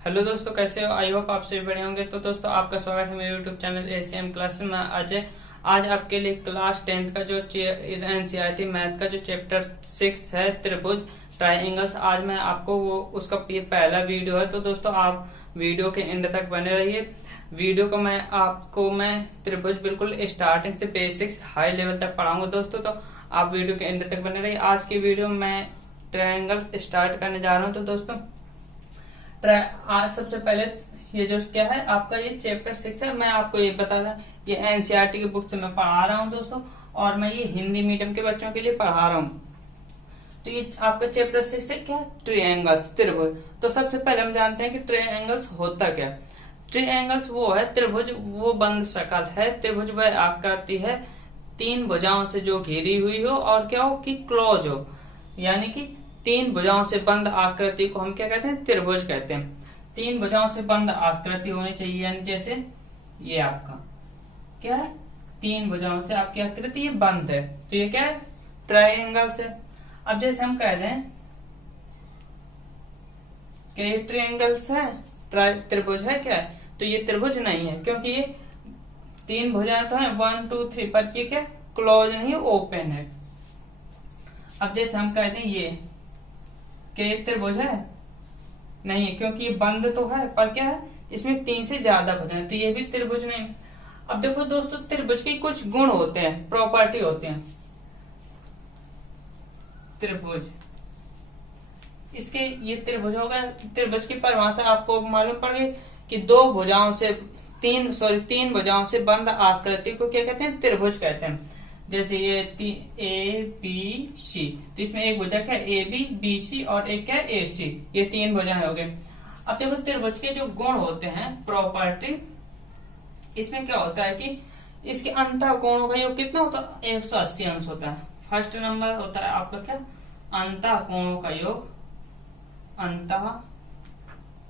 Hello दोस्तों, कैसे हो? आई होप आप सभी बढ़िया होंगे। तो दोस्तों, आपका स्वागत है मेरे यूट्यूब चैनल एसीएम क्लास में। अजय आज आपके लिए क्लास 10th का जो एनसीईआरटी मैथ का जो चैप्टर 6 है, त्रिभुज ट्राइंगल्स, आज मैं आपको वो उसका पहला वीडियो है। तो दोस्तों, आप वीडियो के एंड तक बने रहिए। वीडियो को मैं त्रिभुज बिल्कुल स्टार्टिंग से बेसिक्स हाई लेवल तक पढ़ाऊंगा दोस्तों। तो आप वीडियो के एंड तक बने रहिए। आज की वीडियो में मैं ट्राइंगल्स स्टार्ट करने जा रहा हूँ। तो दोस्तों, आज सबसे पहले ये जो क्या है आपका, ये चैप्टर 6 है। मैं आपको ये बता दूं, ये एनसीईआरटी की बुक से मैं पढ़ा रहा हूँ दोस्तों, और मैं ये हिंदी मीडियम के बच्चों के लिए पढ़ा रहा हूँ। तो ये आपका चैप्टर 6 है, क्या? ट्रायंगल्स, त्रिभुज। तो सबसे पहले हम जानते हैं कि ट्रायंगल्स होता क्या। ट्रायंगल्स वो है, त्रिभुज वो बंद शक्ल है। त्रिभुज वह आकृति है तीन भुजाओं से जो घिरी हुई हो और क्या हो कि क्लोज हो, यानी कि तीन भुजाओं से बंद आकृति को हम क्या कहते हैं? त्रिभुज कहते हैं। तीन भुजाओं से बंद आकृति होनी चाहिए, यानी जैसे ये आपका क्या है, तीन भुजाओं से आपकी आकृति ये बंद है, तो ये क्या है? ट्रायंगल्स है। अब जैसे हम कह दें कि ये ट्रायंगल्स है, त्रिभुज है क्या? तो ये त्रिभुज नहीं है, क्योंकि ये तीन भुजाएं तो है 1 2 3, पर ये क्या क्लोज नहीं, ओपन है। अब जैसे हम कहते हैं ये क्या त्रिभुज है? नहीं है, क्योंकि ये बंद तो है, पर क्या है इसमें तीन से ज्यादा भुजाएं, तो ये भी त्रिभुज नहीं। अब देखो दोस्तों, त्रिभुज के कुछ गुण होते हैं, प्रॉपर्टी होते हैं। त्रिभुज, इसके ये त्रिभुज होगा। त्रिभुज की परिभाषा आपको मालूम पड़ गई कि तीन भुजाओं से बंद आकृति को क्या कहते हैं? त्रिभुज कहते हैं। जैसे ये ए बी सी, तो इसमें एक भुजा क्या है? ए बी, बी सी, और एक क्या है? ए सी। ये तीन भुजाएं हो गई। अब देखो त्रिभुज के जो गुण होते हैं, प्रॉपर्टी, इसमें क्या होता है कि इसके अंतः कोणों का योग कितना होता है? 180 अंश होता है। फर्स्ट नंबर होता है आपका क्या? अंतः कोणों का योग। अंतः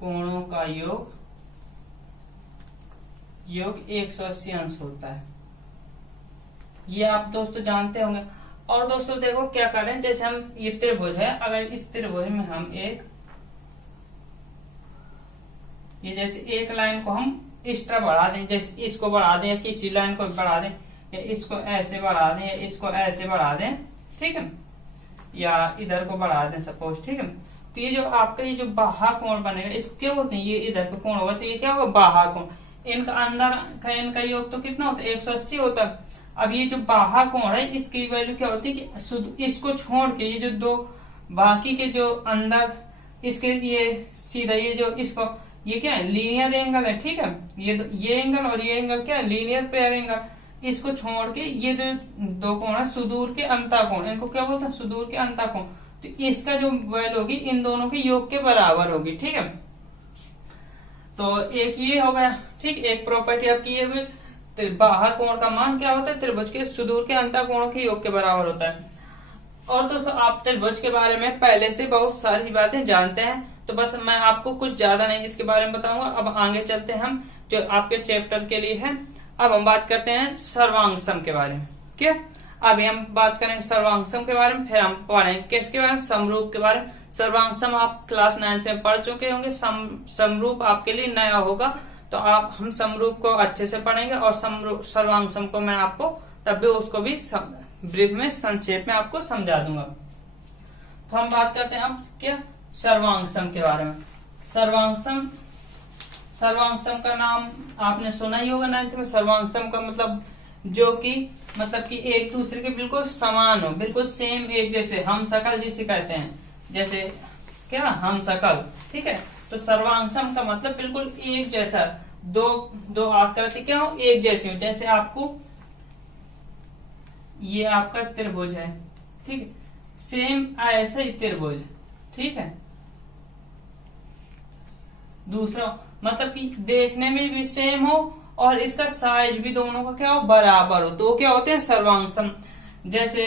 कोणों का योग 180 अंश होता है। ये आप दोस्तों जानते होंगे। और दोस्तों देखो क्या करें, जैसे हम ये त्रिभुज है, अगर इस त्रिभुज में हम ये जैसे एक लाइन को हम एक्स्ट्रा बढ़ा दें, जैसे इसको बढ़ा दें, या किसी लाइन को बढ़ा दें, या इसको ऐसे बढ़ा दें, या इसको ऐसे बढ़ा दें, ठीक है, या इधर को बढ़ा दें सपोज, ठीक है। तो ये जो आपका ये जो बाह्य कोण बनेगा, इसको क्या बोलते हैं? ये इधर का कोण होगा, तो ये क्या होगा? बाह्य कोण। इनका अंदर का इनका योग तो कितना होता है? 180 होता है। अब ये जो बाह्य कोण है, इसकी वैल्यू क्या होती है कि इसको छोड़ के ये जो दो बाकी के जो अंदर इसके ये सीधा ये जो इसको ये क्या है? लीनियर एंगल है, ठीक है। ये एंगल और ये एंगल क्या है? Linear pair angle. इसको छोड़ के ये जो दो कोण है, सुदूर के अंतः कोण, इनको क्या बोलते हैं? सुदूर के अंतः कोण। तो इसका जो वैल्यू होगी इन दोनों के योग के बराबर होगी, ठीक है। तो एक ये हो गया, ठीक। एक प्रॉपर्टी आपकी ये हुई। बाह्य कोण का मान क्या होता है? त्रिभुज के सुदूर के अंतः कोणों के योग के बराबर होता है। और दोस्तों, आप त्रिभुज के बारे में पहले से बहुत सारी बातें जानते हैं, तो बस मैं आपको कुछ ज्यादा नहीं इसके बारे में बताऊंगा। अब आगे चलते हैं हम, जो आपके चैप्टर के लिए है। अब हम बात करते हैं सर्वांगसम के बारे में। क्या अभी हम बात करेंगे सर्वांगसम के बारे में, फिर हम पढ़ेंगे किसके बारे में? समरूप के बारे में। सर्वांगसम आप क्लास 9th में पढ़ चुके होंगे। समरूप आपके लिए नया होगा, तो हम समरूप को अच्छे से पढ़ेंगे, और सर्वांगसम को मैं आपको तब भी उसको भी ब्रीफ में, संक्षेप में आपको समझा दूंगा। तो हम बात करते हैं अब क्या? सर्वांगसम के बारे में। सर्वांगसम का नाम आपने सुना ही होगा 9th में। सर्वांगसम का मतलब जो कि एक दूसरे के बिल्कुल समान हो, बिल्कुल सेम, एक जैसे, हम शकल जिसे कहते हैं, जैसे क्या हम शकल, ठीक है। तो सर्वांगसम का मतलब बिल्कुल एक जैसा, दो आकृति क्या हो? एक जैसी हो। जैसे आपको ये आपका त्रिभुज है, ठीक है, सेम ऐसा ही त्रिभुज, ठीक है। दूसरा मतलब कि देखने में भी सेम हो, और इसका साइज भी दोनों का क्या हो? बराबर हो, तो क्या होते हैं? सर्वांगसम। जैसे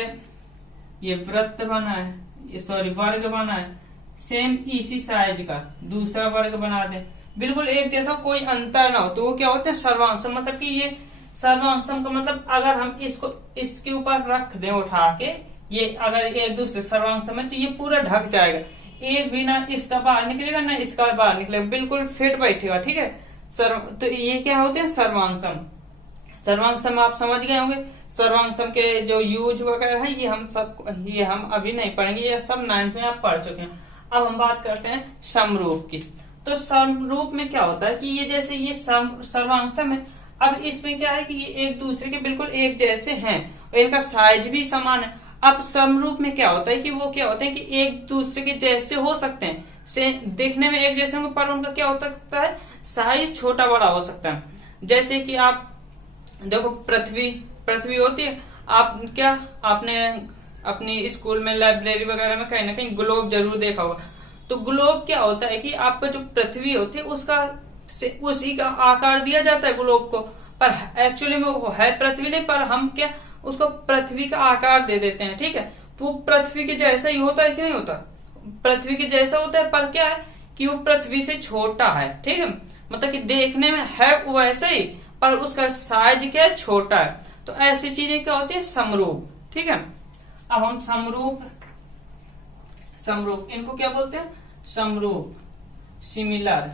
ये वृत्त बना है, ये वर्ग बना है, सेम इसी साइज का दूसरा वर्ग बना दे, बिल्कुल एक जैसा, कोई अंतर ना हो, तो वो क्या होते हैं? सर्वांगसम। मतलब कि ये सर्वांगसम का मतलब अगर हम इसको इसके ऊपर रख दें उठा के, ये अगर एक दूसरे सर्वांगसम है, तो ये पूरा ढक जाएगा। एक भी ना इसका बाहर निकलेगा ना इसका बाहर निकलेगा, बिल्कुल फिट बैठेगा। ठीक है, तो ये क्या होते हैं सर्वांग सम आप समझ गए होंगे। सर्वांग सम के जो यूज वगैरह है ये हम अभी नहीं पढ़ेंगे, ये सब 9th में आप पढ़ चुके हैं। अब हम बात करते हैं समरूप की। तो समरूप में क्या होता है कि ये जैसे ये सर्वांग सम है, अब इसमें क्या है कि ये एक दूसरे के बिल्कुल एक जैसे हैं और इनका साइज भी समान है। अब समरूप में क्या होता है कि वो क्या होते हैं कि एक दूसरे के जैसे हो सकते हैं, से दिखने में एक जैसे होंगे, पर उनका क्या हो सकता है साइज छोटा बड़ा हो सकता है। जैसे कि आप देखो पृथ्वी होती है, आप क्या आपने अपनी स्कूल में लाइब्रेरी वगैरह में कहीं ना कहीं ग्लोब जरूर देखा होगा। तो ग्लोब क्या होता है कि आपका जो पृथ्वी होती है उसका उसी का आकार दिया जाता है ग्लोब को, पर एक्चुअली में वो है पृथ्वी नहीं, पर हम क्या उसको पृथ्वी का आकार दे देते हैं। ठीक है, तो वो पृथ्वी के जैसा ही होता है कि नहीं होता, पृथ्वी के जैसा होता है, पर क्या है कि वो पृथ्वी से छोटा है। ठीक है, मतलब कि देखने में है वैसा ही, पर उसका साइज क्या है छोटा है। तो ऐसी चीजें क्या होती है समरूप। ठीक है, अब हम समरूप इनको क्या बोलते हैं समरूप, सिमिलर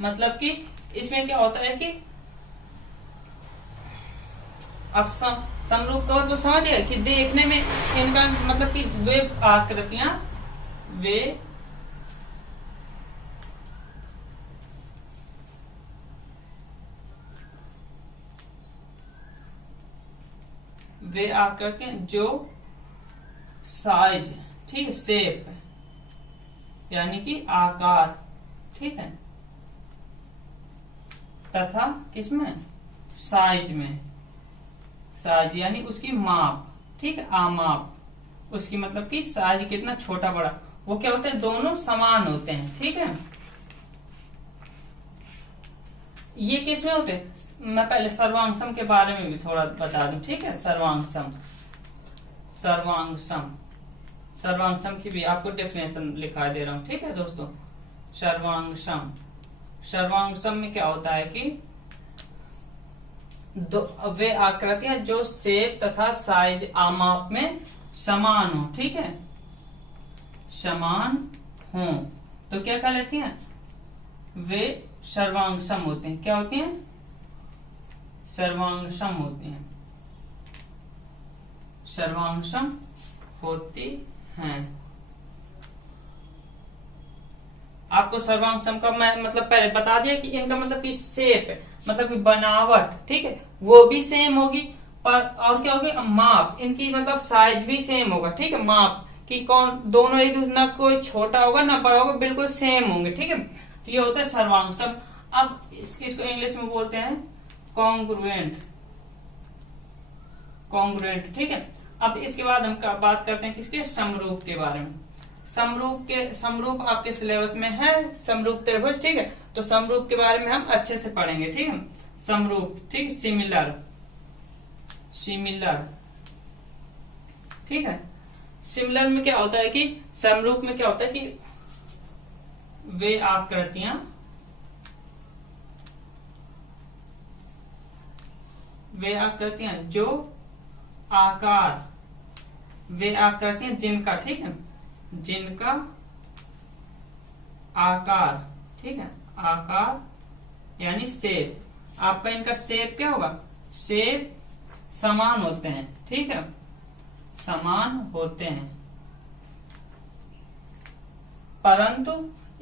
मतलब कि इसमें क्या होता है कि अब समरूप का मतलब समझिए कि देखने में इनका मतलब कि वे आकृतियां वे आकृतियां जो साइज, ठीक है, शेप यानी कि आकार, ठीक है, तथा किसमें साइज में, साइज यानी उसकी माप, ठीक है, आमाप उसकी मतलब कि साइज कितना छोटा बड़ा, वो क्या होते हैं दोनों समान होते हैं। ठीक है, ये किसमें होते हैं, मैं पहले सर्वांग के बारे में भी थोड़ा बता दूं। ठीक है, सर्वांग की भी आपको डेफिनेशन लिखा दे रहा हूं। ठीक है दोस्तों, सर्वांग में क्या होता है कि वे आकृतियां जो शेप तथा साइज आमाप में समान हो, ठीक है, समान हो, तो क्या कहलाती हैं वे सर्वांग सम होते हैं। क्या होती हैं सर्वांग सम होती हैं, सर्वांग सम होती हैं। आपको सर्वांग सम का मैं मतलब पहले बता दिया कि इनका मतलब कि शेप मतलब कि बनावट, ठीक है, वो भी सेम होगी, पर और क्या होगी माप, इनकी मतलब साइज भी सेम होगा। ठीक है, माप कि कौन दोनों एक दूसरे, ना कोई छोटा होगा ना बड़ा होगा, बिल्कुल सेम होंगे। ठीक है, तो ये होता है सर्वांग सम। अब इसको इंग्लिश में बोलते हैं कॉन्ग्रुएंट। ठीक है, अब इसके बाद हम बात करते हैं किसके समरूप के बारे में। समरूप आपके सिलेबस में है समरूप त्रिभुज। ठीक है, तो समरूप के बारे में हम अच्छे से पढ़ेंगे। ठीक है, समरूप, ठीक, सिमिलर, ठीक है। सिमिलर में क्या होता है कि समरूप में क्या होता है कि वे आकृतियां जो आकार, वे आकृतियां जिनका, ठीक है, जिनका आकार, ठीक है, आकार यानी शेप, आपका इनका शेप क्या होगा, शेप समान होते हैं। ठीक है, समान होते हैं, परंतु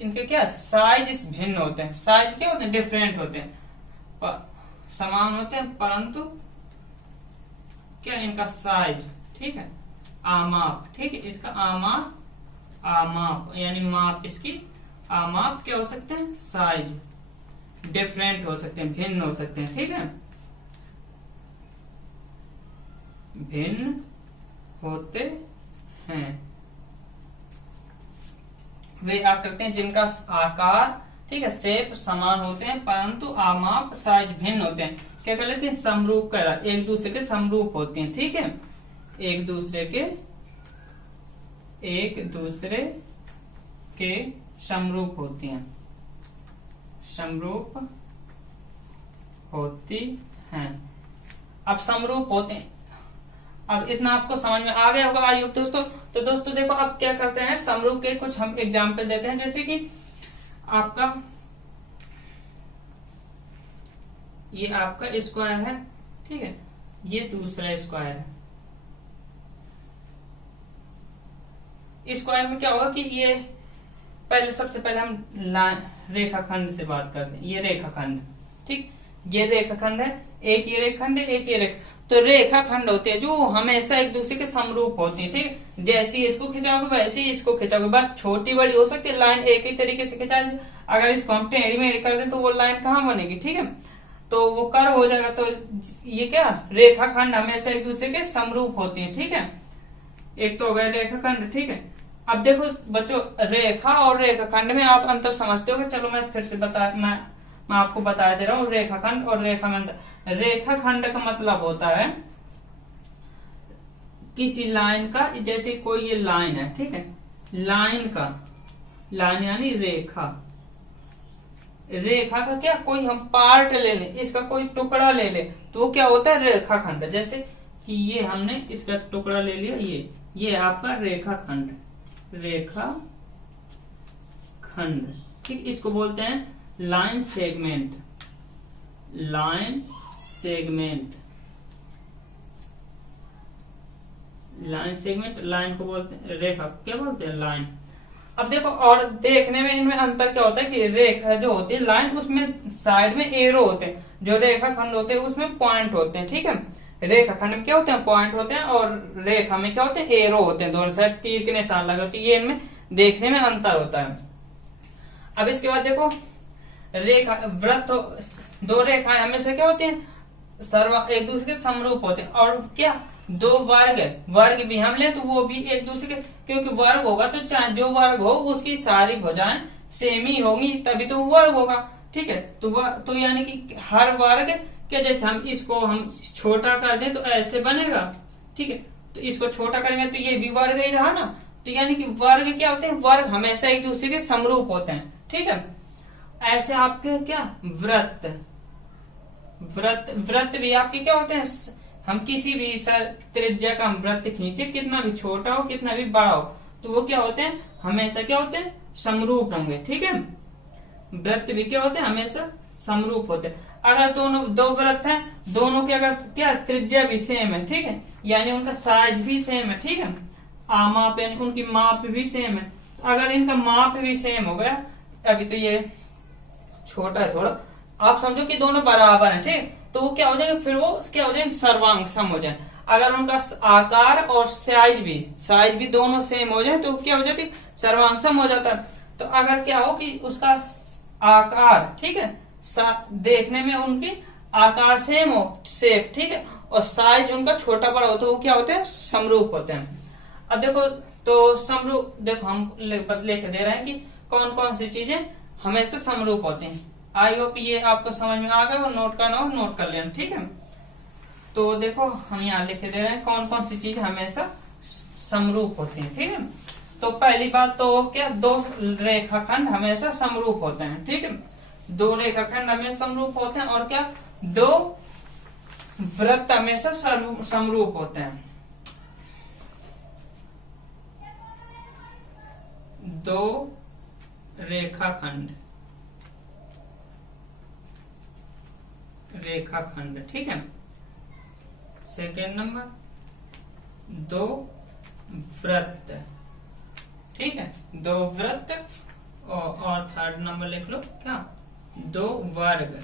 इनके क्या साइज भिन्न होते हैं। साइज क्या होते हैं डिफरेंट होते हैं, समान होते हैं परंतु क्या इनका साइज, ठीक है, आमाप, ठीक है, इसका आमाप यानी माप, इसकी आमाप क्या हो सकते हैं साइज डिफरेंट हो सकते हैं, भिन्न हो सकते हैं। ठीक है, भिन्न होते हैं। वे आकृतियां जिनका आकार, ठीक है, शेप समान होते हैं परंतु आमाप साइज भिन्न होते हैं, क्या कर लेते हैं समरूप करा, एक दूसरे के समरूप होते हैं। ठीक है, एक दूसरे के समरूप होती हैं, समरूप होती हैं। अब समरूप होते हैं, अब इतना आपको समझ में आ गया होगा आई होप दोस्तों। तो दोस्तों देखो अब क्या करते हैं, समरूप के कुछ हम एग्जाम्पल देते हैं। जैसे कि आपका ये आपका स्क्वायर है, ठीक है, ये दूसरा स्क्वायर है। स्क्वायर में क्या होगा कि ये पहले सबसे पहले हम रेखाखंड से बात करते हैं। ये रेखाखंड, ठीक, ये रेखाखंड है, एक ये रेखाखंड है, एक ये रेखा। तो रेखाखंड होते हैं जो हमेशा एक दूसरे के समरूप होते हैं, ठीक। जैसे इसको खिंचाओगे वैसे ही इसको खिंचाओगे, बस छोटी बड़ी हो सकती है, लाइन एक ही तरीके से खिंचा। अगर इसको हम टेढ़ी मेढ़ी कर दें तो वो लाइन कहाँ बनेगी, ठीक है, तो वो कर्व हो जाएगा। तो ये क्या, रेखाखंड हमेशा एक दूसरे के समरूप होते हैं, ठीक है। एक तो हो गया रेखाखंड, ठीक है। अब देखो बच्चों, रेखा और रेखाखंड में आप अंतर समझते हो। चलो मैं फिर से मैं आपको बता दे रहा हूँ रेखाखंड और रेखा में अंतर। रेखाखंड का मतलब होता है किसी लाइन का, जैसे कोई ये लाइन है, ठीक है, लाइन का, लाइन यानी रेखा, रेखा का क्या कोई हम पार्ट ले लें, इसका कोई टुकड़ा ले ले तो वो क्या होता है रेखाखंड। जैसे कि ये हमने इसका टुकड़ा ले लिया, ये आपका रेखाखंड, रेखा खंड, ठीक। इसको बोलते हैं line segment, line segment, line segment, line को बोलते हैं रेखा, क्या बोलते हैं लाइन। अब देखो और देखने में इनमें अंतर क्या होता है कि रेखा जो होती है लाइन, उसमें साइड में एरो होते हैं, जो रेखा खंड होते हैं उसमें पॉइंट होते हैं, ठीक है। रेखा खंड में क्या होते हैं, पॉइंट होते हैं, और रेखा में क्या होते हैं, एरो होते हैं, दोनों साइड तीर के निशान लगे होते हैं। ये इनमें देखने में अंतर होता है। अब इसके बाद देखो रेखा वृत्त, दो रेखाएं हमेशा क्या होती हैं, एक दूसरे के समरूप होते हैं। और क्या, दो वर्ग, वर्ग भी हम ले तो वो भी एक दूसरे के, क्योंकि वर्ग होगा तो चाहे जो वर्ग हो उसकी सारी भुजाएं सेम ही होंगी, तभी तो वर्ग होगा, ठीक है। तो यानी कि हर वर्ग के, जैसे हम इसको हम छोटा कर दें तो ऐसे बनेगा, ठीक है, तो इसको छोटा करेंगे तो ये भी वर्ग ही रहा ना। तो यानी कि वर्ग क्या होते हैं, वर्ग हमेशा एक दूसरे के समरूप होते हैं, ठीक है। ऐसे आपके क्या वृत्त, वृत्त भी आपके क्या होते हैं, हम किसी भी त्रिज्या का हम वृत्त खींचे, कितना भी छोटा हो कितना भी बड़ा हो, तो वो क्या होते हैं, हमेशा क्या होते हैं, समरूप होंगे, ठीक है। वृत्त भी क्या होते हैं, हमेशा समरूप होते हैं। अगर दोनों दो वृत्त हैं, दोनों की अगर क्या त्रिज्या भी सेम है, ठीक है, यानी उनका साइज भी सेम है, ठीक है, माप यानी उनकी माप भी सेम है। तो अगर इनका माप भी सेम हो गया, अभी तो ये छोटा है थोड़ा, आप समझो कि दोनों बराबर हैं, ठीक, तो वो क्या हो जाएगा, फिर वो क्या हो जाएगा, सर्वांग सम हो जाए। अगर उनका आकार और साइज भी दोनों सेम हो जाए तो क्या हो जाती, सर्वांग सम हो जाता है। तो अगर क्या हो कि उसका आकार, ठीक है, देखने में उनकी आकार सेम हो, शेप, ठीक है, और साइज उनका छोटा बड़ा हो, तो वो क्या होते हैं, समरूप होते हैं। अब देखो तो समरूप, देखो हम लेके दे रहे हैं कि कौन कौन सी चीजें हमेशा समरूप होती हैं। आई होप ये आपको समझ में आ गया, और नोट करना हो नोट कर लेना, ठीक है। तो देखो हम यहाँ लिख के दे रहे हैं कौन कौन सी चीज हमेशा समरूप होती है, ठीक है। तो पहली बात तो क्या, दो रेखाखंड हमेशा समरूप होते हैं, ठीक है, दो रेखाखंड हमेशा समरूप होते हैं। और क्या, दो वृत्त हमेशा समरूप होते हैं, दो रेखाखंड, ठीक है। सेकेंड नंबर, दो वृत्त, ठीक है, दो वृत्त। और थर्ड नंबर लिख लो क्या, दो वर्ग।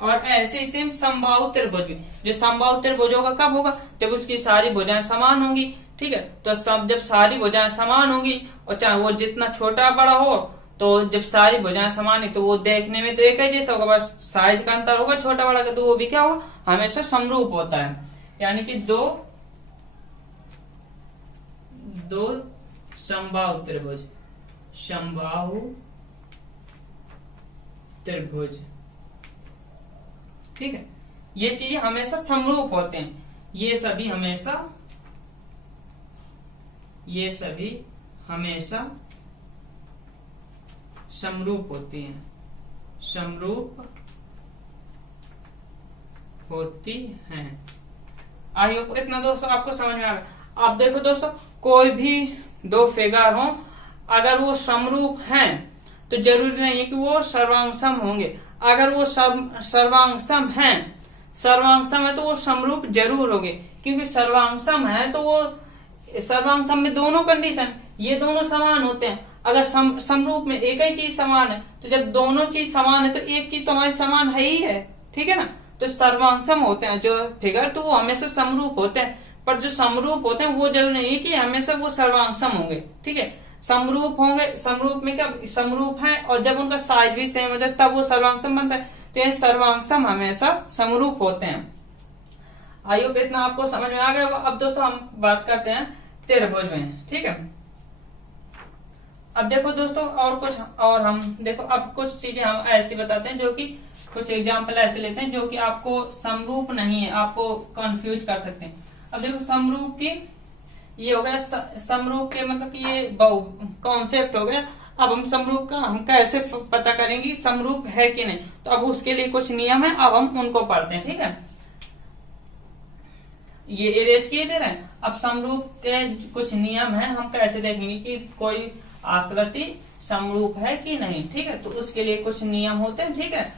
और ऐसे ही सेम समबाहु त्रिभुज भी, जो समबाहु त्रिभुज होगा कब होगा, जब उसकी सारी भुजाएं समान होंगी, ठीक है। तो जब सारी भुजाएं समान होंगी, और चाहे वो जितना छोटा बड़ा हो, तो जब सारी भुजाएं समान है तो वो देखने में तो एक ही जैसा होगा, बस साइज का अंतर होगा छोटा बड़ा का, तो वो भी क्या होगा, हमेशा समरूप होता है। यानी कि दो समबाहु त्रिभुज, समबाहु त्रिभुज, ठीक है, ये चीजें हमेशा समरूप होते हैं। ये सभी हमेशा समरूप होती हैं, समरूप होती हैं। आई होप इतना दोस्तों आपको समझ में आ गया। अब देखो दोस्तों, कोई भी दो फिगर हो, अगर वो समरूप हैं तो जरूरी नहीं है कि वो सर्वांगसम होंगे। अगर वो सर्वांगसम है तो वो समरूप जरूर होंगे, क्योंकि सर्वांगसम है तो वो सर्वांगसम में दोनों कंडीशन, ये दोनों समान होते हैं। अगर समरूप में एक ही चीज समान है, तो जब दोनों चीज समान है तो एक चीज तो हमारी समान है ही है, ठीक है ना। तो सर्वांगसम होते हैं जो फिगर, तो वो हमेशा समरूप होते हैं। पर जो समरूप होते हैं वो जरूरी नहीं है कि हमेशा वो सर्वांगसम होंगे, ठीक है। समरूप होंगे, समरूप में क्या समरूप है, और जब उनका साइज भी सेम हो जाए तब वो सर्वांगसम बनता है। तो ये सर्वांगसम हमेशा समरूप होते हैं। आई होप इतना आपको समझ में आ गया होगा। अब दोस्तों हम बात करते हैं त्रिभुज में, ठीक है। अब देखो दोस्तों, और हम देखो अब कुछ चीजें हम ऐसी बताते हैं जो कि कुछ एग्जाम्पल ऐसे लेते हैं जो कि आपको समरूप नहीं है, आपको कंफ्यूज कर सकते हैं। अब देखो समरूप की ये हो गया, समरूप के मतलब कि ये कॉन्सेप्ट हो गया। अब हम समरूप का हम कैसे पता करेंगे समरूप है कि नहीं, तो अब उसके लिए कुछ नियम है, अब हम उनको पढ़ते हैं, ठीक है। ये इरेज किए दे रहे हैं। अब समरूप के कुछ नियम है, हम कैसे देखेंगे कि कोई आकृति समरूप है कि नहीं, ठीक है। तो उसके लिए कुछ नियम होते हैं, ठीक है,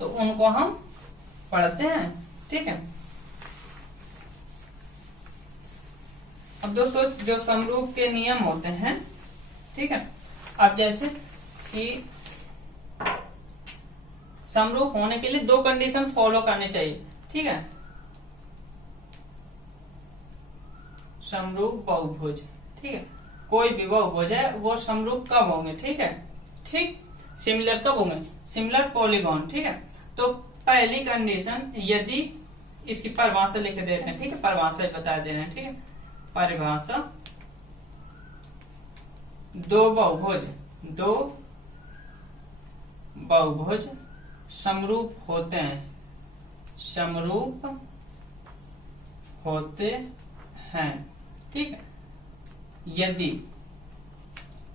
तो उनको हम पढ़ते हैं, ठीक है। अब दोस्तों जो समरूप के नियम होते हैं, ठीक है, अब जैसे कि समरूप होने के लिए दो कंडीशन फॉलो करने चाहिए, ठीक है। समरूप बहुभुज, ठीक है, कोई भी बहुभुज है वो समरूप कब होंगे, ठीक है, ठीक। सिमिलर कब होंगे, सिमिलर पॉलीगॉन, ठीक है। तो पहली कंडीशन, यदि इसकी परिभाषा लिख दे रहे हैं, ठीक है, परिभाषा बता दे रहे हैं, ठीक है। परिभाषा, दो बहुभुज समरूप होते हैं, समरूप होते हैं, ठीक है, यदि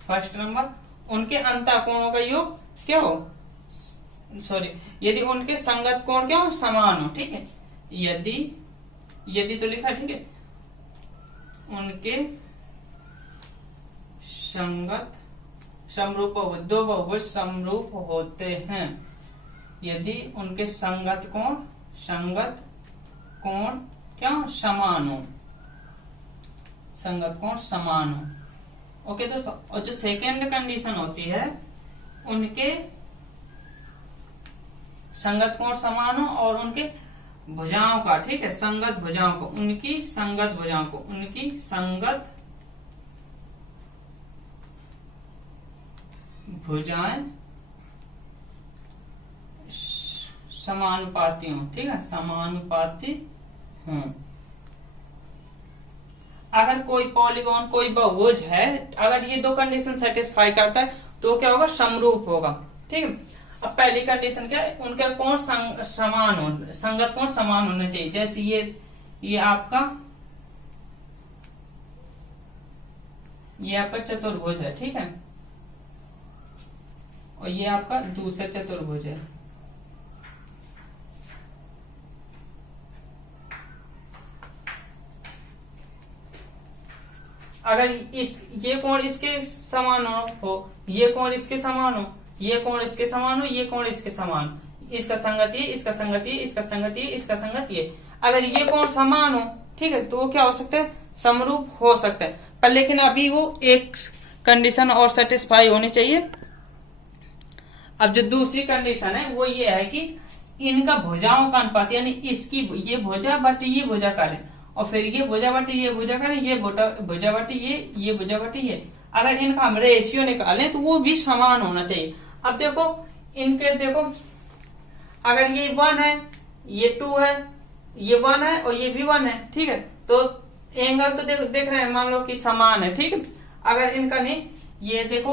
फर्स्ट नंबर उनके अंतःकोणों का योग क्या हो, यदि उनके संगत कोण क्या हो, समान हो, ठीक है। यदि तो लिखा, ठीक है, उनके संगत समरूप दो बहुभुज समरूप होते हैं यदि उनके संगत कोण क्या हो, समान हो, संगत कोण समान हो। ओके दोस्तों, और जो सेकेंड कंडीशन होती है, उनके संगत कोण समान हो और उनके भुजाओं का, ठीक है, संगत भुजाओं को, उनकी संगत भुजाएं समानुपाती हो, ठीक है, समानुपाती हो। अगर कोई पॉलीगॉन, कोई बहुभुज है, अगर ये दो कंडीशन सेटिस्फाई करता है तो क्या होगा, समरूप होगा, ठीक है। अब पहली कंडीशन क्या है, उनका कोण समान हो, संगत कोण समान होना चाहिए। जैसे ये आपका चतुर्भुज है, ठीक है, और ये आपका दूसरा चतुर्भुज है। अगर ये कोण इसके समान हो, ये कोण इसके समान हो, ये कोण इसके समान हो, ये कोण इसके समान, इसका संगत ये, इसका संगत ये, इसका संगत ये, इसका संगत ये, अगर ये कोण समान हो, ठीक है, तो वो क्या हो सकता है, समरूप हो सकता है। पर लेकिन अभी वो एक कंडीशन और सेटिस्फाई होनी चाहिए। अब जो दूसरी कंडीशन है वो ये है कि इनका भुजाओं का अनुपात, यानी इसकी ये भुजा बटे ये भुजा करें, और फिर ये भुजा बटे ये भुजा करें, ये भुजा बटे ये भुजा बटे ये, अगर इनका हम रेशियो निकालें तो वो भी समान होना चाहिए। अब देखो इनके, देखो अगर ये 1 है, ये 2 है, ये 1 है और ये भी 1 है, ठीक है, तो एंगल तो देख रहे हैं, मान लो कि समान है, ठीक है। अगर इनका नहीं, ये देखो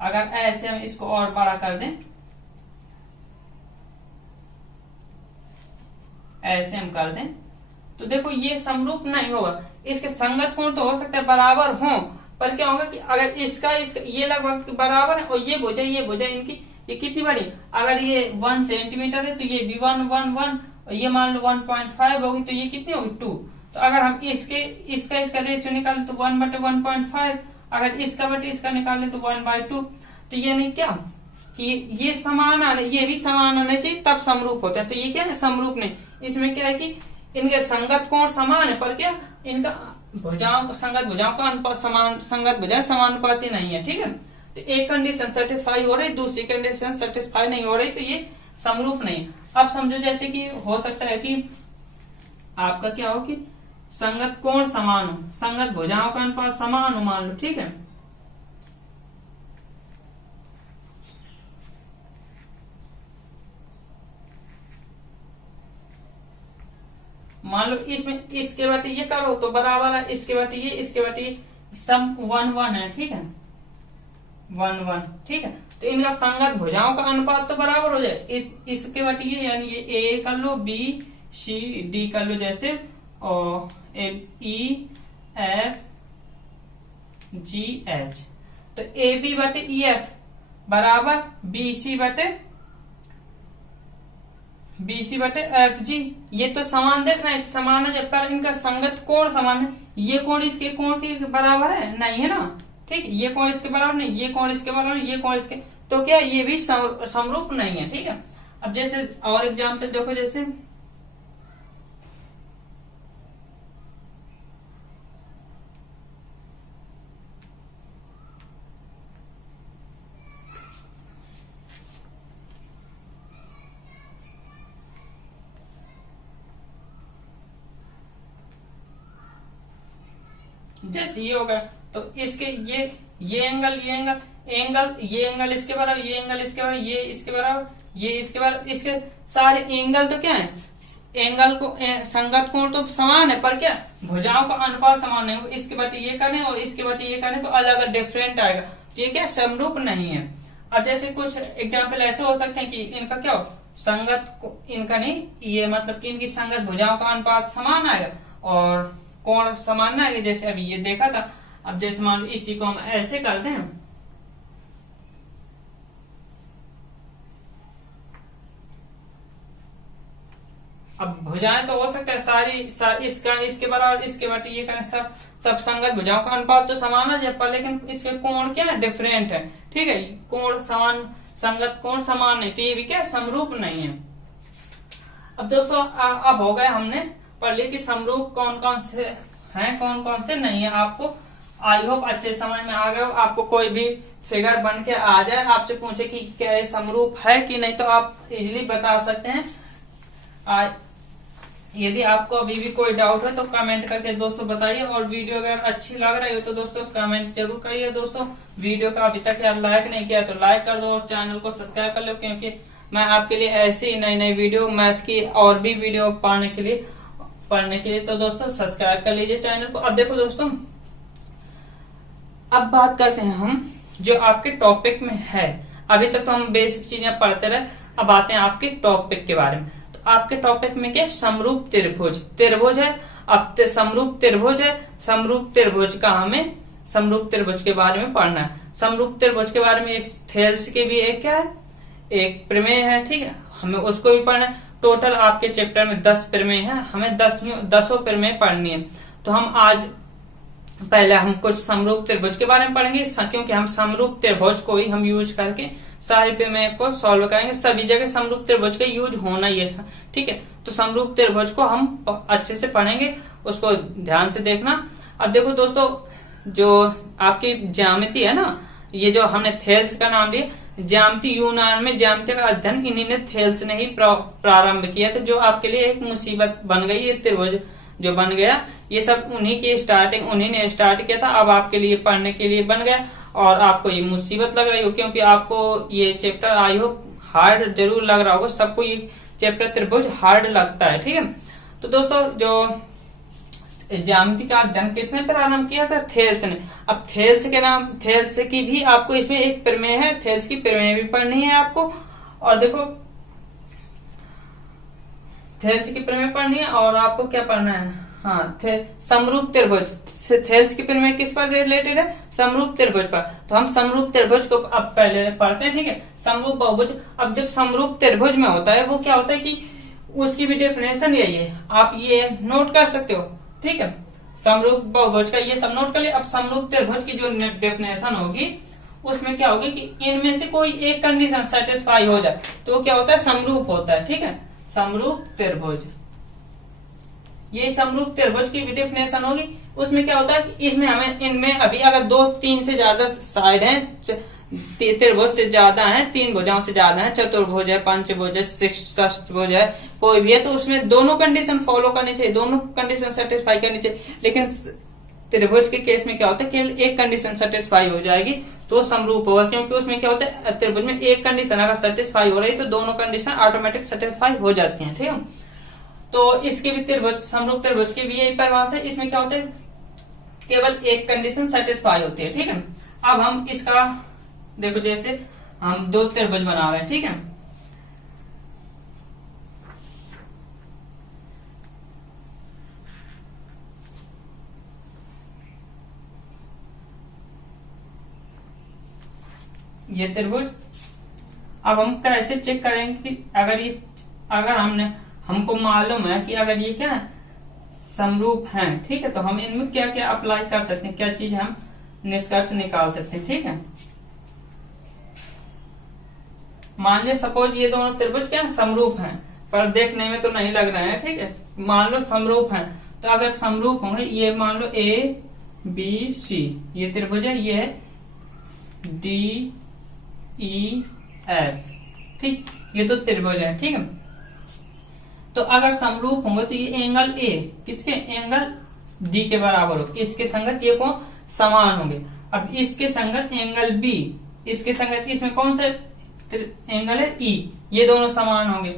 अगर ऐसे हम इसको और बड़ा कर दें, ऐसे हम कर दें, तो देखो ये समरूप नहीं होगा। इसके संगत कोण तो हो सकता है बराबर हो, पर क्या होगा कि अगर इसका ये लगभग बराबर है और ये भुजा इनकी ये कितनी बड़ी, अगर ये 1 सेंटीमीटर है तो ये भी 1 1 1 और ये मान लो 1.5 होगी, तो ये कितनी होगी 2। तो अगर हम इसका रेशियो निकालें तो 1/1.5, अगर इसका बटे इसका निकालें तो 1/2। तो ये नहीं क्या कि ये समान आने, ये भी समान आने चाहिए तब समरूप होता है। तो ये क्या है, समरूप नहीं। इसमें क्या है कि इनके संगत कोण समान है, पर क्या इनका संगत भुजाओं का अनुपात संगत भुजाएं समानुपाती नहीं है, ठीक है। तो एक कंडीशन सेटिस्फाई हो रही, दूसरी कंडीशन सेटिस्फाई नहीं हो रही, तो ये समरूप नहीं है। अब समझो जैसे कि हो सकता है कि आपका क्या हो कि संगत कोण समान हो, संगत भुजाओं का अनुपात समान हो मान लो, ठीक है। मान लो इसमें इसके बटे ये करो तो बराबर है, इसके बटे ये, इसके बटे ये, सम 1/1 है, ठीक है, 1/1, ठीक है। तो इनका संगत भुजाओं का अनुपात तो बराबर हो जाए, इसके बटे ये, यानी ये ए कर लो, बी सी डी कर लो जैसे, और ई एफ जी एच। तो ए बी बटे ई एफ बराबर बी सी बटे एफ जी। ये तो समान देखना है, समान है, पर इनका संगत कोण समान है। ये कोण इसके कोण के बराबर है नहीं, है ना, ठीक। ये कोण इसके बराबर नहीं, ये कोण इसके बराबर नहीं, ये कोण इसके, तो क्या ये भी समरूप नहीं है, ठीक है। अब जैसे और एग्जाम्पल देखो, जैसे जैसे ये होगा तो इसके ये एंगल ये एंगल इसके बराबर, ये एंगल इसके बराबर, ये इसके बराबर, ये इसके बराबर, इसके सारे एंगल तो क्या है, एंगल को संगत कोण तो समान है, पर क्या भुजाओं का अनुपात समान नहीं हो। इसके बटे ये करें और इसके बटे ये करें तो अलग डिफरेंट आएगा, तो ये क्या समरूप नहीं है। अब जैसे कुछ एग्जाम्पल ऐसे हो सकते हैं कि इनका क्या हो, इनका नहीं, ये मतलब कि इनकी संगत भुजाओं का अनुपात समान आएगा और कोण समान ना आएगा, जैसे अभी ये देखा था। अब जैसे मान लो इसी को हम ऐसे कर दें, अब भुजाएं तो हो सकता है सारी इसका इसके बराबर, इसके बटे ये करें, सब संगत भुजाओं का अनुपात तो समान है पर लेकिन इसके कोण क्या है, डिफरेंट है, ठीक है। कोण समान, संगत कोण समान नहीं, तो ये भी क्या समरूप नहीं है। अब दोस्तों अब हो गए हमने पढ़ लिया कि समरूप कौन कौन से हैं, कौन कौन से नहीं है। आपको आई होप अच्छे समझ में आ गए। आपको कोई भी फिगर बन के आ जाए, आपसे पूछे कि क्या ये समरूप है कि नहीं, तो आप इजीली बता सकते हैं। यदि आपको अभी भी कोई डाउट है तो कमेंट करके दोस्तों बताइए, और वीडियो अगर अच्छी लग रही हो तो दोस्तों कमेंट जरूर करिए। दोस्तों वीडियो का अभी तक यार लाइक नहीं किया तो लाइक कर दो और चैनल को सब्सक्राइब कर लो, क्योंकि मैं आपके लिए ऐसी ही नई नई वीडियो मैथ की और भी वीडियो पढ़ने के लिए तो दोस्तों सब्सक्राइब कर लीजिए चैनल को। अब देखो दोस्तों, अब बात करते हैं हम जो आपके टॉपिक में है। अभी तक तो हम बेसिक चीजें पढ़ते रहे, अब आते हैं आपके टॉपिक के बारे में। तो आपके टॉपिक में क्या, समरूप त्रिभुज है। अब समरूप त्रिभुज है, समरूप त्रिभुज का हमें समरूप त्रिभुज के बारे में पढ़ना है। समरूप त्रिभुज के बारे में एक थेल्स के भी एक क्या है, एक प्रमेय है, ठीक है, हमें उसको भी पढ़ना है। टोटल आपके चैप्टर में 10 प्रमेय है, हमें 10 प्रमेय पढ़नी है। तो हम आज पहले हम कुछ समरूप त्रिभुज के बारे में पढ़ेंगे, क्योंकि हम समरूप त्रिभुज को ही हम यूज करके सारे प्रमेय को सॉल्व करेंगे। सभी जगह समरूप त्रिभुज का यूज होना ही है, ठीक है। तो समरूप त्रिभुज को हम अच्छे से पढ़ेंगे, उसको ध्यान से देखना। अब देखो दोस्तों, जो आपकी ज्यामिति है ना, ये जो हमने थेल्स का नाम लिया, ज्यामिति यूनान में ज्यामिति का अध्ययन इन्हीं ने थेल्स ने ही प्रारंभ किया। तो जो आपके लिए एक मुसीबत बन गई, ये त्रिभुज जो बन गया, ये सब उन्हीं की स्टार्टिंग, उन्हीं ने स्टार्ट किया था। अब आपके लिए पढ़ने के लिए बन गया और आपको ये मुसीबत लग रही हो, क्योंकि आपको ये चैप्टर आई होप हार्ड जरूर लग रहा होगा। सबको ये चैप्टर त्रिभुज हार्ड लगता है, ठीक है। तो दोस्तों, जो ज्यामिति का अध्ययन किसने प्रारंभ किया था, थेल्स ने। अब थेल्स की भी आपको इसमें एक प्रमेय है, थेल्स की प्रमेय भी पढ़नी है आपको। और देखो, थेल्स की प्रमेय पढ़नी है और आपको क्या पढ़ना है, हाँ, समरूप त्रिभुज। थेल्स की प्रमेय किस पर रिलेटेड है, समरूप त्रिभुज पर। तो हम समरूप त्रिभुज को अब पहले पढ़ते हैं, ठीक है। समरूप बहुभुज, अब जब समरूप त्रिभुज में होता है, वो क्या होता है कि उसकी भी डेफिनेशन यही है, आप ये नोट कर सकते हो। ठीक है, समरूप बहुभुज का ये सब नोट कर लिया। अब समरूप त्रिभुज की जो डेफिनेशन होगी उसमें क्या होगी कि इनमें से कोई एक कंडीशन सेटिस्फाई हो जाए तो क्या होता है, समरूप होता है। ठीक है, समरूप त्रिभुज, ये समरूप त्रिभुज की भी डेफिनेशन होगी। उसमें क्या होता है कि इसमें हमें इनमें अभी अगर 2-3 से ज्यादा साइड है, त्रिभुज से ज्यादा है, 3 भुजाओं से ज्यादा है, चतुर्भुज है, पंचभुज है, षष्ठभुज है, कोई भी है, तो उसमें दोनों कंडीशन फॉलो करनी चाहिए, दोनों कंडीशन सेटिस्फाई करनी चाहिए। लेकिन त्रिभुज के केस में क्या होता है, केवल एक कंडीशन सेटिस्फाई हो जाएगी तो समरूप होगा, क्योंकि उसमें क्या होता है, त्रिभुज में एक कंडीशन अगर सेटिस्फाई हो रही तो दोनों कंडीशन ऑटोमेटिक सेटिस्फाई हो जाती हैं। ठीक है, तो इसके भी त्रिभुज, समरूप त्रिभुज की भी यही परिभाषा है। इसमें क्या होता है, केवल एक कंडीशन सेटिस्फाई होती है। ठीक है, अब हम इसका देखो, जैसे हम 2 त्रिभुज बना रहे हैं। ठीक है, ये त्रिभुज, अब हम कैसे चेक करेंगे कि अगर हमको मालूम है कि अगर ये क्या है, समरूप हैं। ठीक है, तो हम इनमें क्या क्या अप्लाई कर सकते हैं, क्या चीज हम निष्कर्ष निकाल सकते हैं। ठीक है, मान लिया सपोज ये दोनों त्रिभुज क्या समरूप हैं, पर देखने में तो नहीं लग रहे हैं। ठीक है, मान लो समरूप हैं, तो अगर समरूप होंगे, ये मान लो ए बी सी, ये त्रिभुज है, ये है डी ई एफ। ठीक, ये तो त्रिभुज है। ठीक है, तो अगर समरूप होंगे तो ये एंगल ए किसके, एंगल डी के बराबर हो, इसके संगत ये कौन समान होंगे। अब इसके संगत एंगल बी, इसके संगत इसमें कौन सा एंगल है, ई, ये दोनों समान होंगे।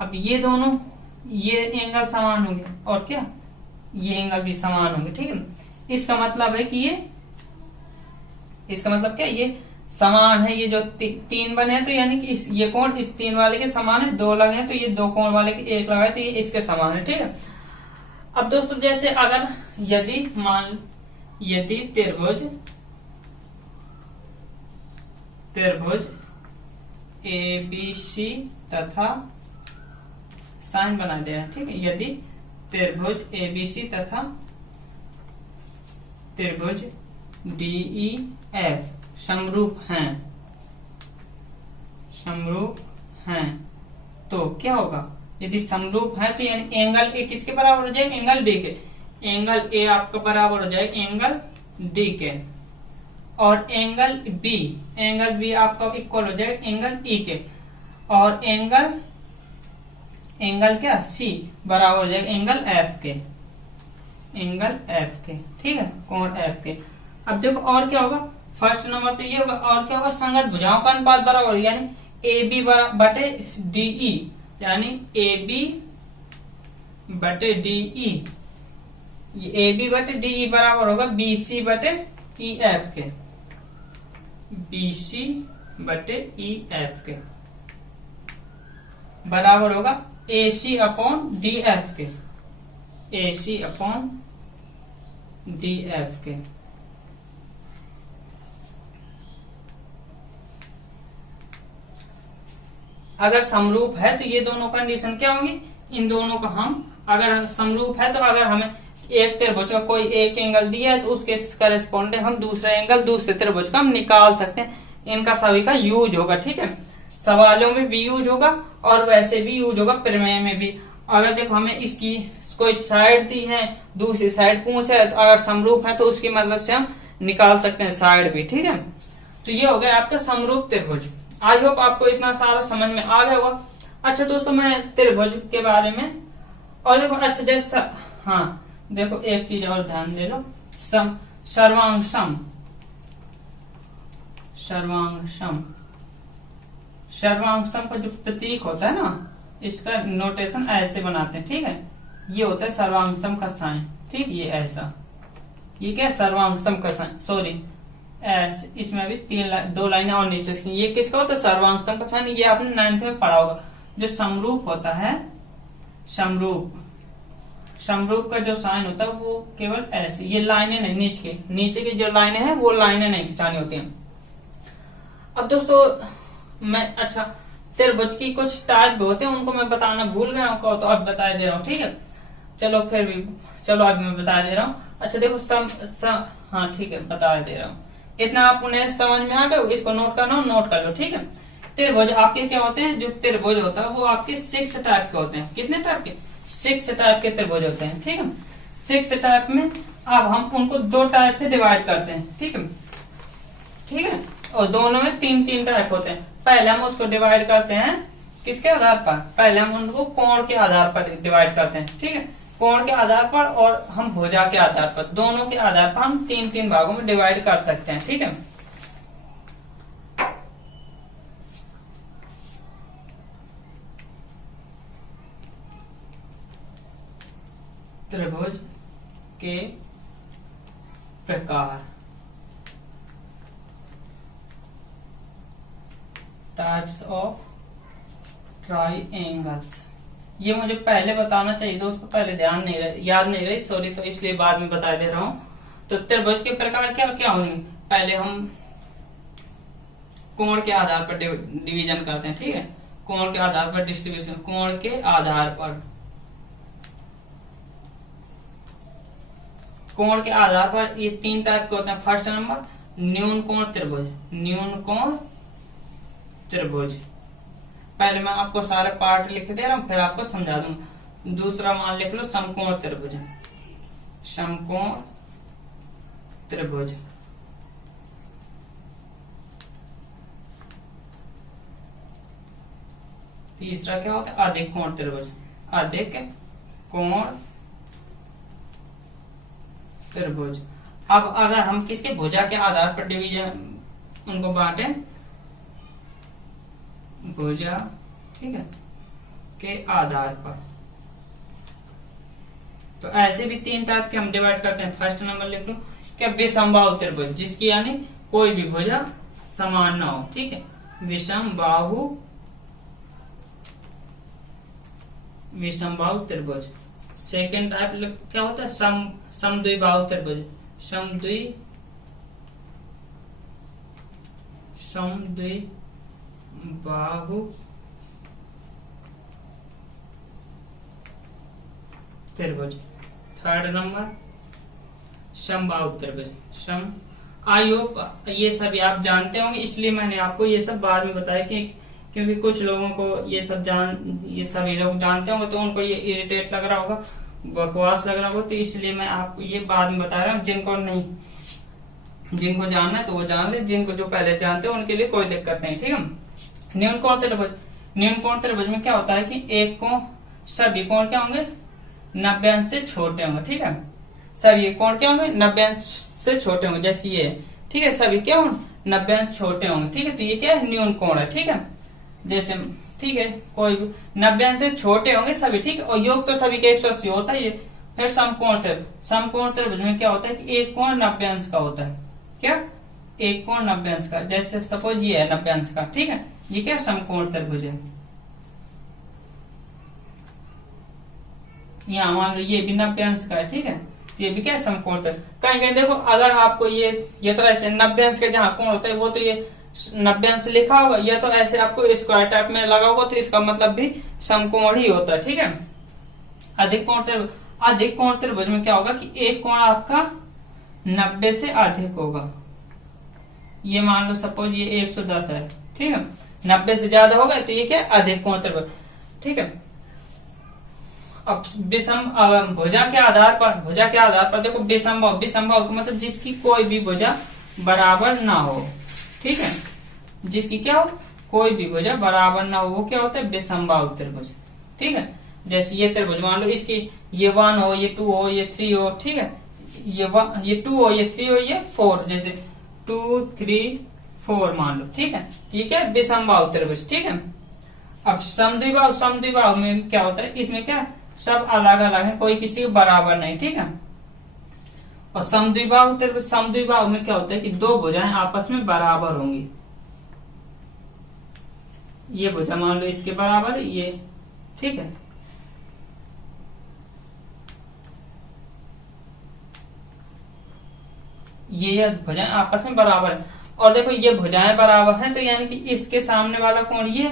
अब ये दोनों, ये एंगल समान होंगे और क्या, ये एंगल भी समान होंगे। ठीक है, इसका मतलब है कि इसका मतलब क्या, ये समान है। ये जो 3 बने हैं तो यानी कि ये कोण इस 3 वाले के समान है, 2 लगे हैं तो ये 2 कोण वाले के 1 लगा है तो ये इसके समान है। ठीक है, अब दोस्तों जैसे अगर यदि त्रिभुज ए बी सी तथा साइन बना दे रहा है। ठीक है, यदि त्रिभुज ए बी सी तथा त्रिभुज डी ई एफ समरूप हैं तो क्या होगा, यदि समरूप है तो यानी एंगल ए किसके बराबर हो जाएगा, एंगल डी के। एंगल ए आपका बराबर हो जाएगा एंगल डी के, और एंगल बी आपका इक्वल हो जाएगा एंगल ई के, और एंगल क्या सी बराबर हो जाएगा एंगल एफ के, ठीक है, कोण एफ के। अब देखो और क्या होगा, फर्स्ट नंबर तो ये होगा, और क्या होगा, संगत भुजाओं का अनुपात बराबर होगा, यानी ए बी बटे डीई, यानी ए बी बटे डीई, ए बी बटे डीई बराबर होगा बी सी बटे ई एफ के, बी सी बटे ई एफ के बराबर होगा ए सी अपॉन डी एफ के, ए सी अपॉन डी एफ के। अगर समरूप है तो ये दोनों कंडीशन क्या होंगी, इन दोनों का हम अगर समरूप है तो अगर हमें एक त्रिभुज का कोई एक एंगल दिया है तो उसके करेस्पॉन्डिंग हम दूसरा एंगल दूसरे त्रिभुज का हम निकाल सकते हैं। इनका सभी का यूज होगा, ठीक है, सवालों में भी यूज होगा और वैसे भी यूज होगा, प्रमेय में भी। अगर देखो हमें इसकी कोई साइड दी है, दूसरी साइड पूछ है, तो अगर समरूप है तो उसकी मदद से हम निकाल सकते हैं साइड भी, ठीक है। तो ये हो गया आपका समरूप त्रिभुज। आई होप आपको इतना सारा समझ में आ गया होगा। अच्छा दोस्तों, मैं त्रिभुज के बारे में और देखो, अच्छा जैसा, हाँ देखो एक चीज और ध्यान दे लो, सर्वांशम का जो प्रतीक होता है ना, इसका नोटेशन ऐसे बनाते हैं, ठीक है। ये होता है सर्वांशम का साइन, ठीक, ये ऐसा, ये क्या है सर्वांशम का साइन, सॉरी ऐसे, इसमें अभी 2 लाइनें और नीचे की। ये किसका होता है सर्वांशम का साइन, ये आपने 9th में पढ़ा होगा। जो समरूप होता है, समरूप का जो साइन होता है वो केवल ऐसे, ये लाइनें नहीं, नीचे की जो लाइनें हैं वो लाइनें नहीं खिंचानी होती हैं। अब दोस्तों मैं, अच्छा त्रिभुज की कुछ टाइप होते हैं, उनको मैं बताना भूल गया हूँ तो अब बता दे रहा हूँ, ठीक है। चलो अब मैं बता दे रहा हूँ। अच्छा देखो हाँ ठीक है, बता दे रहा हूँ। इतना आप उन्हें समझ में आ गए, इसको नोट करना हो नोट कर लो, ठीक है। त्रिभुज आपके क्या होते हैं, जो त्रिभुज होता है वो आपके 6 टाइप के होते हैं। कितने टाइप के? 6 टाइप के त्रिभुज होते हैं, ठीक है। 6 टाइप में अब हम उनको 2 टाइप से डिवाइड करते हैं, ठीक है, ठीक है। और दोनों में 3-3 टाइप होते हैं। पहले हम उसको डिवाइड करते हैं किसके आधार पर? पहले हम उनको कोण के आधार पर डिवाइड करते हैं, ठीक है, कोण के आधार पर, और हम भुजा के आधार पर, दोनों के आधार पर हम 3-3 भागों में डिवाइड कर सकते हैं, ठीक है। त्रिभुज के प्रकार, टाइप्स ऑफ ट्राइएंगल्स। ये मुझे पहले बताना चाहिए दोस्तों, पहले याद नहीं रही, सॉरी, तो इसलिए बाद में बता दे रहा हूँ। तो त्रिभुज के प्रकार क्या क्या होंगे? पहले हम कोण के आधार पर डिवीजन करते हैं, ठीक है, कोण के आधार पर डिस्ट्रीब्यूशन, कोण के आधार पर, कोण के आधार पर ये 3 टाइप के होते हैं। फर्स्ट नंबर न्यून कोण त्रिभुज, न्यून कोण त्रिभुज। पहले मैं आपको सारे पार्ट लिख दे रहा हूं, फिर आपको समझा दूंगा। दूसरा मान लिख लो समकोण त्रिभुज, समकोण त्रिभुज। तीसरा क्या होता है? अधिक कोण त्रिभुज, अधिक कोण त्रिभुज। अब अगर हम किसके भुजा के आधार पर डिवीजन उनको बांटे, भुजा, ठीक है, के आधार पर, तो ऐसे भी 3 टाइप के हम डिवाइड करते हैं। फर्स्ट नंबर लिख लो क्या? विषमबाहु त्रिभुज, जिसकी यानी कोई भी भुजा समान ना हो, ठीक है, विषमबाहु त्रिभुज। सेकेंड टाइप क्या होता है? समद्विबाहु त्रिभुज, समद्विबाहु त्रिभुज। थर्ड नंबर समबाहु त्रिभुज, ये सभी आप जानते होंगे, इसलिए मैंने आपको ये सब बाद में बताया कि क्योंकि कुछ लोगों को ये सभी लोग जानते होंगे तो उनको ये इरिटेट लग रहा होगा, बकवास लग रहा होगा, तो इसलिए मैं आपको ये बाद में बता रहा हूँ। जिनको जानना है तो वो जान ले, जिनको जो पहले से जानते हैं उनके लिए कोई दिक्कत नहीं, ठीक है। न्यून कोण त्रिभुज, न्यून कोण त्रिभुज में क्या होता है कि एक कोण, सभी कोण क्या होंगे? 90 अंश से छोटे होंगे, ठीक है, सभी कोण क्या होंगे? 90 अंश से छोटे होंगे, जैसे ये, ठीक है, सभी क्या होंगे? 90 अंश छोटे होंगे, ठीक है। तो ये क्या है? न्यून कोण है, ठीक है। जैसे, ठीक है, कोई 90 अंश से छोटे होंगे सभी, ठीक है, और योग तो सभी के 180 होता है ये। फिर समकोण त्रिभुज, समकोण त्रिभुज में क्या होता है कि एक कोण 90 अंश का होता है, क्या? एक कोण 90 अंश का, जैसे सपोज ये है 90 अंश का, ठीक है, ये क्या? समकोण त्रिभुज है। यहाँ मान लो ये भी 90 अंश का है, ठीक है, तो ये भी क्या? समकोण त्रिभुज। कहीं कहीं देखो, अगर आपको ये तो ऐसे 90 अंश का जहाँ कोण होता है वो तो ये 90 अंश लिखा होगा, या तो ऐसे आपको स्क्वायर टाइप में लगा होगा, तो इसका मतलब भी समकोण ही होता है, ठीक है। अधिक कोण त्रिभुज, अधिक कोण त्रिभुज में क्या होगा कि एक कोण आपका 90 से अधिक होगा। ये मान लो सपोज ये 110 है, ठीक है, 90 से ज्यादा होगा तो ये क्या? अधिक कोण त्रिभुज, ठीक है। अब भुजा के आधार पर देखो, विषमबाहु का मतलब जिसकी कोई भी भुजा बराबर ना हो, ठीक है, जिसकी क्या हो? कोई भी भुजा बराबर ना हो, वो क्या होता है? विषमबाहु त्रिभुज, ठीक है। जैसे ये त्रिभुज मान लो, इसकी ये 1 हो, ये 2 हो, ये 3 हो, ठीक है, ये 2 हो, ये 3 हो, ये 4, जैसे 2 3 4 मान लो, ठीक है, ठीक है, विषमबाहु त्रिभुज, ठीक है। अब समद्विबाहु में क्या होता है? इसमें क्या? सब अलग अलग है, कोई किसी के बराबर नहीं, ठीक है। और समद्विबाहु त्रिभुज, समद्विबाहु में क्या होता है कि 2 भुजाएं आपस में बराबर होंगी। ये भुजा मान लो इसके बराबर, ये, ठीक है, ये भुजाएं आपस में बराबर है। और देखो ये भुजाएं बराबर हैं, तो यानी कि इसके सामने वाला कोण ये,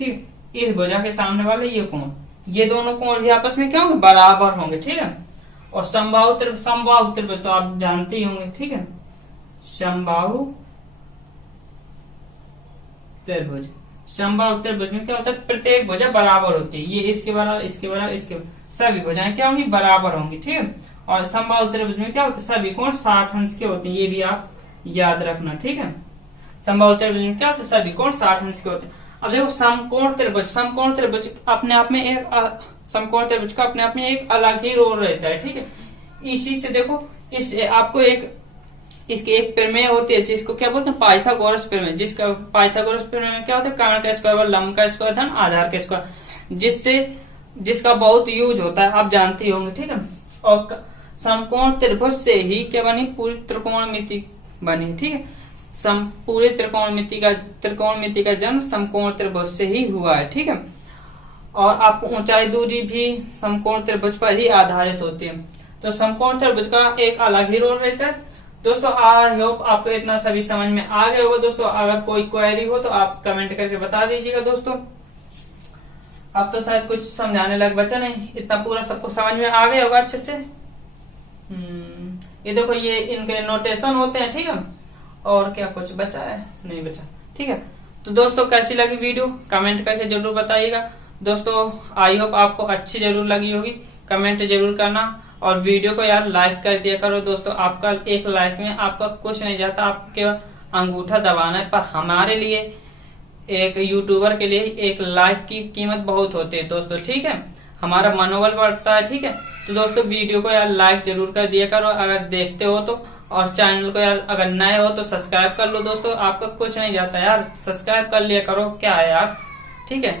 ठीक है। इस भुजा के सामने वाले ये कोण, ये दोनों कोण भी आपस में क्या होंगे, बराबर होंगे, ठीक है। और समबाहु त्रिभुज तो आप जानते ही होंगे, ठीक है। समबाहु त्रिभुज, समबाहु त्रिभुज में क्या होता है, प्रत्येक भुजा बराबर होती है, ये इसके बराबर, इसके बराबर, इसके सभी भुजाएं क्या होंगी, बराबर होंगी, ठीक है। और समबाहु त्रिभुज में क्या होता है, सभी कोण 60 अंश के होते हैं, ये भी आप याद रखना, ठीक है। समबाहु त्रिभुज में क्या होता है, सभी कोण 60 अंश के होते हैं। अब देखो समकोण त्रिभुज अपने आप में एक समकोण त्रिभुज का अपने आप में एक अलग ही रोल रहता है, ठीक है। इसी से देखो इस आपको एक इसकी एक प्रमेय होती है जिसको क्या बोलते हैं, पाइथागोरस प्रमेय। जिसका पाइथागोरस प्रमेय में क्या होता है, कर्ण का स्क्वायर लंब का स्क्वायर धन आधार का स्क्वायर, जिसका बहुत यूज होता है, आप जानते ही होंगे, ठीक है। और समकोण त्रिभुज से ही क्या बनी, पूरी त्रिकोणमिति बनी, ठीक है। पूरे त्रिकोणमिति का जन्म समकोण त्रिभुज से ही हुआ है, ठीक है। और आपको ऊंचाई दूरी भी समकोण त्रिभुज पर ही आधारित होती है। तो समकोण त्रिभुज का एक अलग ही रोल रहता है। दोस्तों आई होप आपको इतना सभी समझ में आ गया होगा। दोस्तों अगर कोई क्वेरी हो तो आप कमेंट करके बता दीजिएगा। दोस्तों अब तो शायद कुछ समझाने लग बचा नहीं, इतना पूरा सबको समझ में आ गया होगा अच्छे से। ये देखो ये इनके नोटेशन होते हैं, ठीक है। और क्या कुछ बचा है, नहीं बचा, ठीक है। तो दोस्तों कैसी लगी वीडियो कमेंट करके जरूर बताइएगा। दोस्तों आई होप आपको अच्छी जरूर लगी होगी, कमेंट जरूर करना। और वीडियो को यार लाइक कर दिया करो। दोस्तों आपका एक लाइक में आपका कुछ नहीं जाता, आप केवल अंगूठा दबाना है। पर हमारे लिए एक यूट्यूबर के लिए एक लाइक की कीमत बहुत होती है दोस्तों, ठीक है। हमारा मनोबल बढ़ता है, ठीक है। तो दोस्तों वीडियो को यार लाइक जरूर कर दिया करो अगर देखते हो तो। और चैनल को यार अगर नए हो तो सब्सक्राइब कर लो दोस्तों, आपका कुछ नहीं जाता यार, सब्सक्राइब कर लिया करो, क्या है यार, ठीक है।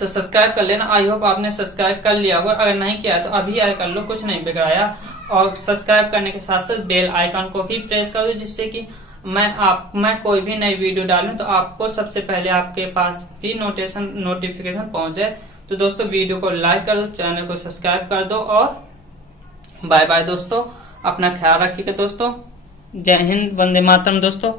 तो सब्सक्राइब कर लेना। आई होप आपने सब्सक्राइब कर लिया होगा, अगर नहीं किया तो अभी आए कर लो, कुछ नहीं बिगड़ाया। और सब्सक्राइब करने के साथ साथ बेल आइकन को भी प्रेस कर दो, जिससे कि मैं कोई भी नई वीडियो डालूं तो आपको सबसे पहले आपके पास भी नोटिफिकेशन पहुंच जाए। तो दोस्तों वीडियो को लाइक कर दो, चैनल को सब्सक्राइब कर दो और बाय बाय दोस्तों। अपना ख्याल रखिएगा दोस्तों। जय हिंद, वंदे मातरम दोस्तों।